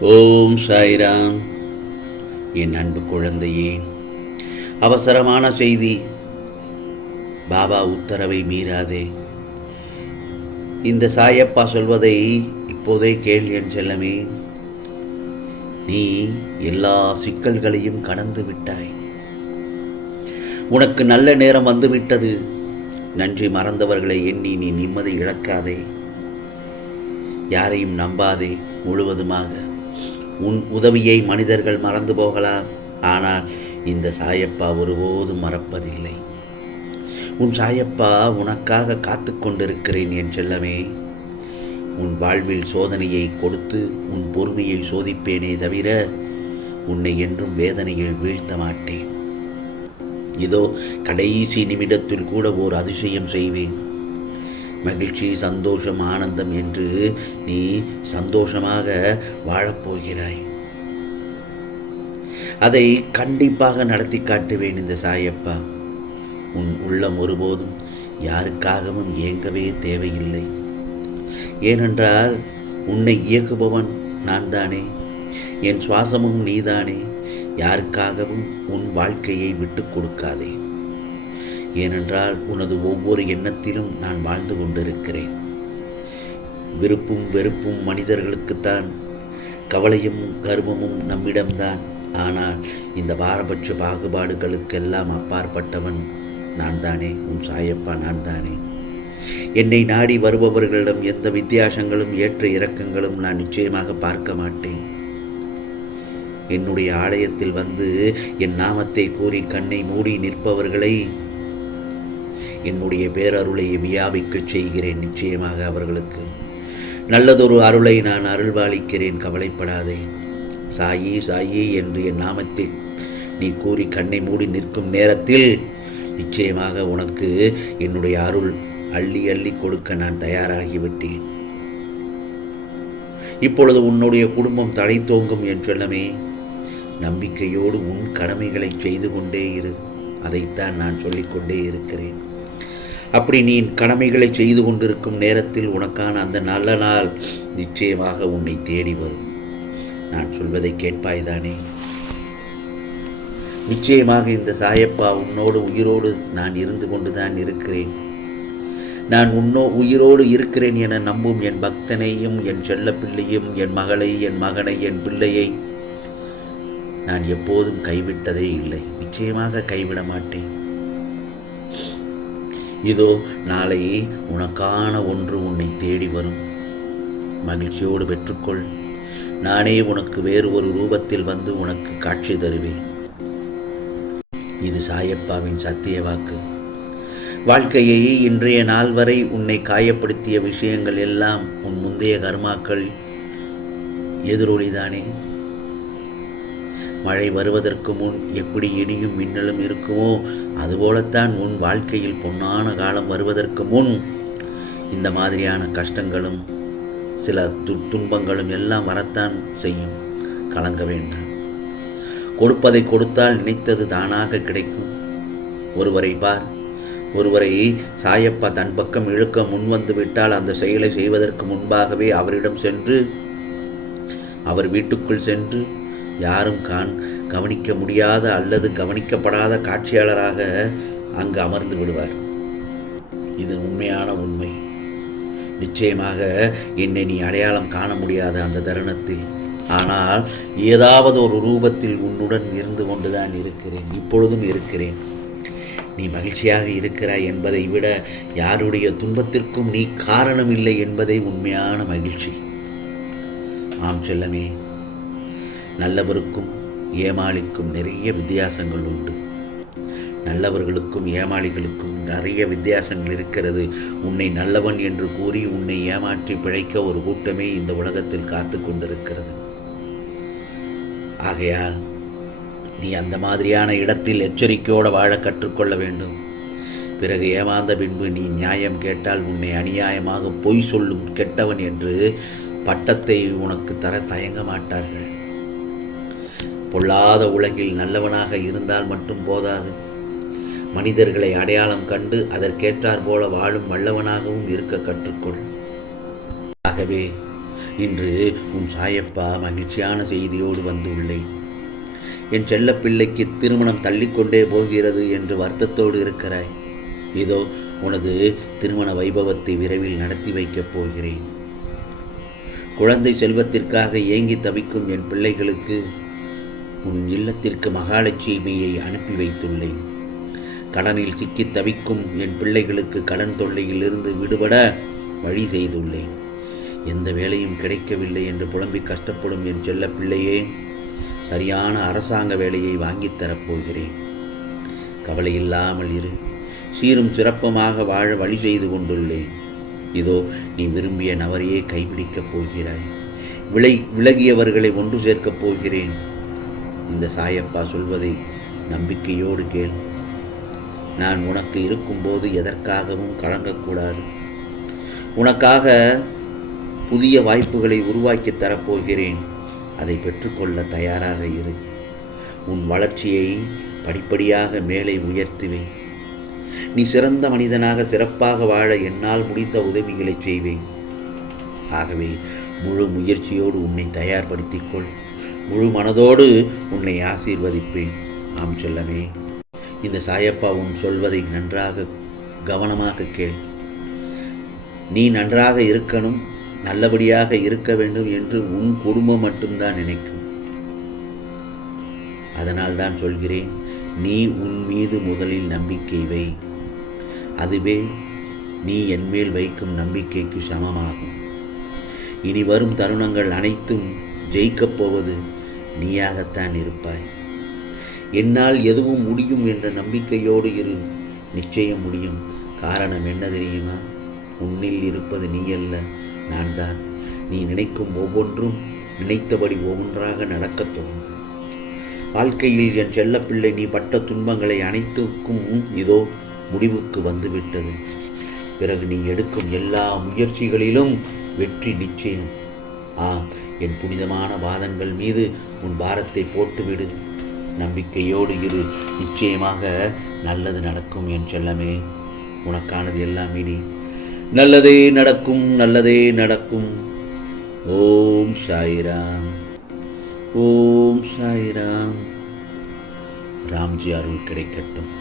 ஓம் சாய்ராம். என் அன்பு குழந்தையே அவசரமான செய்தி. பாபா உத்தரவை மீறாதே. இந்த சாயப்பா சொல்வதை இப்போதே கேள் என் செல்லமே. நீ எல்லா சிக்கல்களையும் கடந்து விட்டாய். உனக்கு நல்ல நேரம் வந்துவிட்டது. நன்றி மறந்தவர்களை எண்ணி நீ நிம்மதி இழக்காதே. யாரையும் நம்பாதே முழுவதுமாக. உன் உதவியை மனிதர்கள் மறந்து போகலாம். ஆனால் இந்த சாயப்பா ஒருபோதும் மறப்பதில்லை. உன் சாயப்பா உனக்காக காத்து கொண்டிருக்கிறேன் என் செல்லமே. உன் வாழ்வில் சோதனையை கொடுத்து உன் பொறுமையை சோதிப்பேனே தவிர உன்னை என்றும் வேதனையில் வீழ்த்த மாட்டேன். இதோ கடைசி நிமிடத்தில் கூட ஓர் அதிசயம் செய்வேன். மகிழ்ச்சி சந்தோஷம் ஆனந்தம் என்று நீ சந்தோஷமாக வாழப்போகிறாய். அதை கண்டிப்பாக நடத்தி காட்டுவேன் இந்த சாயப்பா. உன் உள்ளம் ஒருபோதும் யாருக்காகவும் ஏங்கவே தேவையில்லை. ஏனென்றால் உன்னை இயக்குபவன் நான் தானே என் சுவாசமும் நீதானே. யாருக்காகவும் உன் வாழ்க்கையை விட்டு கொடுக்காதே. ஏனென்றால் உனது ஒவ்வொரு எண்ணத்திலும் நான் வாழ்ந்து கொண்டிருக்கிறேன். விருப்பும் வெறுப்பும் மனிதர்களுக்குத்தான் கவலையும் கர்வமும் நம்மிடம்தான். ஆனால் இந்த பாரபட்ச பாகுபாடுகளுக்கெல்லாம் அப்பாற்பட்டவன் நான் தானே உன் சாயப்பா நான் தானே என்னை நாடி வருபவர்களிடம் எந்த வித்தியாசங்களும் ஏற்ற இறக்கங்களும் நான் நிச்சயமாக பார்க்க மாட்டேன். என்னுடைய ஆலயத்தில் வந்து என் நாமத்தை கூறி கண்ணை மூடி நிற்பவர்களை என்னுடைய பேரருளை வியாபிக்கச் செய்கிறேன் நிச்சயமாக அவர்களுக்கு. நல்லதொரு அருளை நான் அருள்வாளிக்கிறேன் கவலைப்படாதே. சாயி சாயி என்று என் நாமத்தை நீ கூறி கண்ணை மூடி நிற்கும் நேரத்தில் நிச்சயமாக உனக்கு என்னுடைய அருள் அள்ளி அள்ளி கொடுக்க நான் தயாராகிவிட்டேன். இப்பொழுது உன்னுடைய குடும்பம் தலை தோங்கும் என்றெல்லாமே நம்பிக்கையோடு உன் கடமைகளை செய்து கொண்டே இரு. அதைத்தான் நான் சொல்லிக்கொண்டே இருக்கிறேன். அப்படி நீ கடமைகளை செய்து கொண்டிருக்கும் நேரத்தில் உனக்கான அந்த நல்ல நாள் நிச்சயமாக உன்னை தேடி வரும். நான் சொல்வதை கேட்பாய்தானே? நிச்சயமாக இந்த சாயப்பா உன்னோடு உயிரோடு நான் இருந்து கொண்டுதான் இருக்கிறேன். நான் உன்னோ உயிரோடு இருக்கிறேன் என நம்பும் என் பக்தனையும் என் செல்ல பிள்ளையும் என் மகளை என் மகனை என் பிள்ளையை நான் எப்போதும் கைவிட்டதே இல்லை. நிச்சயமாக கைவிட மாட்டேன். இதோ நாளையே உனக்கான ஒன்று உன்னை தேடி வரும். மகிழ்ச்சியோடு பெற்றுக்கொள். நானே உனக்கு வேறு ஒரு ரூபத்தில் வந்து உனக்கு காட்சி தருவேன். இது சாயப்பாவின் சத்திய வாக்கு. வாழ்க்கையை இன்றைய நாள் வரை உன்னை காயப்படுத்திய விஷயங்கள் எல்லாம் உன் முந்தைய கர்மாக்கள். எதிரொலிதானே? மழை வருவதற்கு முன் எப்படி இடியும் மின்னலும் இருக்குமோ அதுபோலத்தான் உன் வாழ்க்கையில் பொன்னான காலம் வருவதற்கு முன் இந்த மாதிரியான கஷ்டங்களும் சில து துன்பங்களும் எல்லாம் வரத்தான் செய்யும். கலங்க வேண்டாம். கொடுப்பதை கொடுத்தால் நினைத்தது தானாக கிடைக்கும். ஒருவரை பார். ஒருவரை சாயப்பா தன் பக்கம் இழுக்க முன்வந்து விட்டால் அந்த செயலை செய்வதற்கு முன்பாகவே அவரிடம் சென்று அவர் வீட்டுக்குள் சென்று யாரும் காண் கவனிக்க முடியாத அல்லது கவனிக்கப்படாத காட்சியாளராக அங்கு அமர்ந்து விடுவார். இது உண்மையான உண்மை. நிச்சயமாக என்னை நீ அடையாளம் காண முடியாத அந்த தருணத்தில். ஆனால் ஏதாவது ஒரு ரூபத்தில் உன்னுடன் இருந்து கொண்டுதான் இருக்கிறேன். இப்பொழுதும் இருக்கிறேன். நீ மகிழ்ச்சியாக இருக்கிறாய் என்பதை விட யாருடைய துன்பத்திற்கும் நீ காரணமில்லை என்பதே உண்மையான மகிழ்ச்சி. ஆம் செல்லமே நல்லவருக்கும் ஏமாளிக்கும் நிறைய வித்தியாசங்கள் உண்டு. நல்லவர்களுக்கும் ஏமாளிகளுக்கும் நிறைய வித்தியாசங்கள் இருக்கிறது. உன்னை நல்லவன் என்று கூறி உன்னை ஏமாற்றி பிழைக்க ஒரு கூட்டமே இந்த உலகத்தில் காத்து கொண்டிருக்கிறது. ஆகையால் நீ அந்த மாதிரியான இடத்தில் எச்சரிக்கையோடு வாழ கற்றுக்கொள்ள வேண்டும். பிறகு ஏமாந்த பின்பு நீ நியாயம் கேட்டால் உன்னை அநியாயமாக பொய் சொல்லும் கெட்டவன் என்று பட்டத்தை உனக்கு தர தயங்க மாட்டார்கள். பொல்லாத உலகில் நல்லவனாக இருந்தால் மட்டும் போதாது. மனிதர்களை அடையாளம் கண்டு அதற்கேற்றார் போல வாழும் வல்லவனாகவும் இருக்க கற்றுக்கொள். ஆகவே இன்று உன் சாயப்பா மகிழ்ச்சியான செய்தியோடு வந்துள்ளேன். என் செல்ல பிள்ளைக்கு திருமணம் தள்ளிக்கொண்டே போகிறது என்று வருத்தத்தோடு இருக்கிறாய். இதோ உனது திருமண வைபவத்தை விரைவில் நடத்தி வைக்கப் போகிறேன். குழந்தை செல்வத்திற்காக ஏங்கி தவிக்கும் என் பிள்ளைகளுக்கு உன் இல்லத்திற்கு மகாலட்சுமியை அனுப்பி வைத்துள்ளேன். கடனில் சிக்கித் தவிக்கும் என் பிள்ளைகளுக்கு கடன் தொல்லையிலிருந்து விடுபட வழி செய்துள்ளேன். எந்த வேலையும் கிடைக்கவில்லை என்று புலம்பி கஷ்டப்படும் என் செல்ல பிள்ளையே சரியான அரசாங்க வேலையை வாங்கித் தரப்போகிறேன் கவலை இல்லாமல் இரு. சீரும் சிறப்புமாக வாழ வழி செய்து கொண்டுள்ளேன். இதோ நீ விரும்பிய நபரையே கைப்பிடிக்கப் போகிறாய். விலை விலகியவர்களை ஒன்று சேர்க்கப் போகிறேன். இந்த சாயப்பா சொல்வதை நம்பிக்கையோடு கேள். நான் உனக்கு இருக்கும்போது எதற்காகவும் கலங்கக்கூடாது. உனக்காக புதிய வாய்ப்புகளை உருவாக்கி தரப்போகிறேன். அதை பெற்றுக்கொள்ள தயாராக இரு. உன் வளர்ச்சியை படிப்படியாக மேலே உயர்த்துவேன் நீ சிறந்த மனிதனாக சிறப்பாக வாழ என்னால் முடிந்த உதவிகளை செய்வேன். ஆகவே முழு முயற்சியோடு உன்னை தயார்படுத்திக் கொள். முழு மனதோடு உன்னை ஆசீர்வதிப்பேன். ஆம் செல்லமே இந்த சாயப்பா உன் சொல்வதை நன்றாக கவனமாக கேள். நீ நன்றாக இருக்கணும் நல்லபடியாக இருக்க வேண்டும் என்று உன் குடும்பம் மட்டும்தான் நினைக்கும். அதனால் தான் சொல்கிறேன் நீ உன் மீது முதலில் நம்பிக்கை வை. அதுவே நீ என்மேல் வைக்கும் நம்பிக்கைக்கு சமமாகும். இனி வரும் தருணங்கள் அனைத்தும் ஜெயிக்கப் போவது நீயாகத்தான் இருப்பாய். என்னால் எதுவும் முடியும் என்ற நம்பிக்கையோடு இரு. நிச்சயம் முடியும். காரணம் என்ன தெரியுமா? உன்னில் இருப்பது நீ அல்ல நான் தான் நீ நினைக்கும் ஒவ்வொன்றும் நினைத்தபடி ஒவ்வொன்றாக நடக்கத் தொடங்கும். வாழ்க்கையில் என் செல்லப்பிள்ளை நீ பட்ட துன்பங்களை அனைத்துக்கும் இதோ முடிவுக்கு வந்துவிட்டது. பிறகு நீ எடுக்கும் எல்லா முயற்சிகளிலும் வெற்றி நிச்சயம். ஆம். என் புனிதமான வாதங்கள் மீது உன் பாரத்தை போட்டுவிடு. நம்பிக்கையோடு இரு. நிச்சயமாக நல்லது நடக்கும் என் செல்லமே. உனக்கானது எல்லாம் இனி. நல்லதே நடக்கும் நல்லதே நடக்கும். ஓம் சாய்ராம். ஓம் சாய்ராம். ராம்ஜி அருள் கிடைக்கட்டும்.